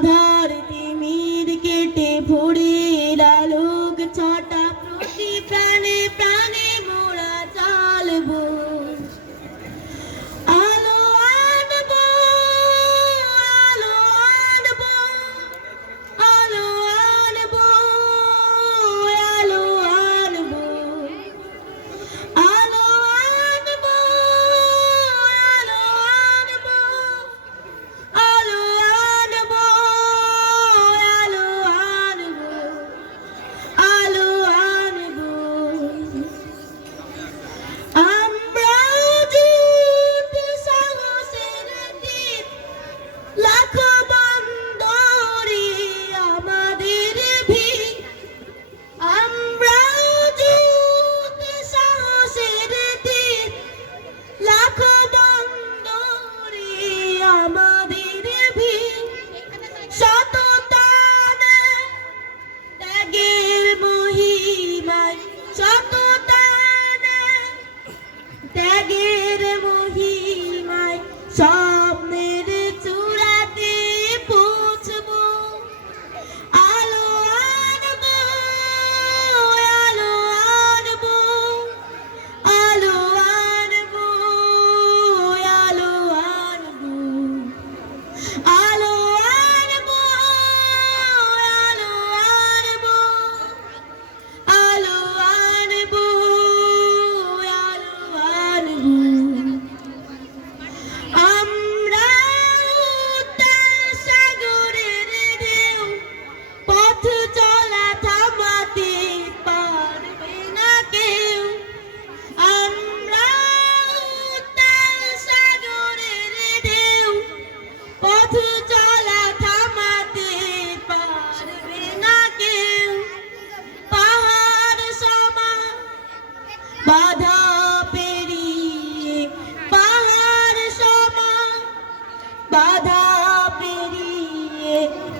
Obrigada!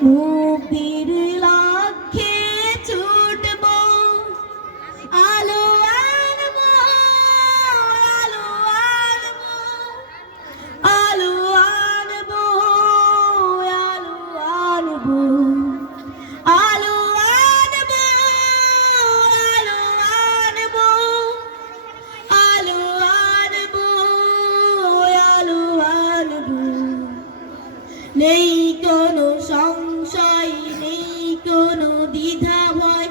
মুক্তির লক্ষ্যে ছুটব। আলো আনব আলো আনব আলো আনব আলো আনব নেই কোনো সংশয়, নেই কোনো দ্বিধা ভয়।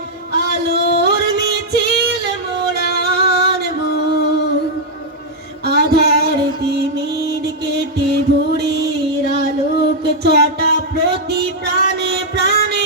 আলোর মিছিল মোড়ানব আধার তিমির কেটে ভোরের আলোক ছটা প্রতি প্রাণে প্রাণে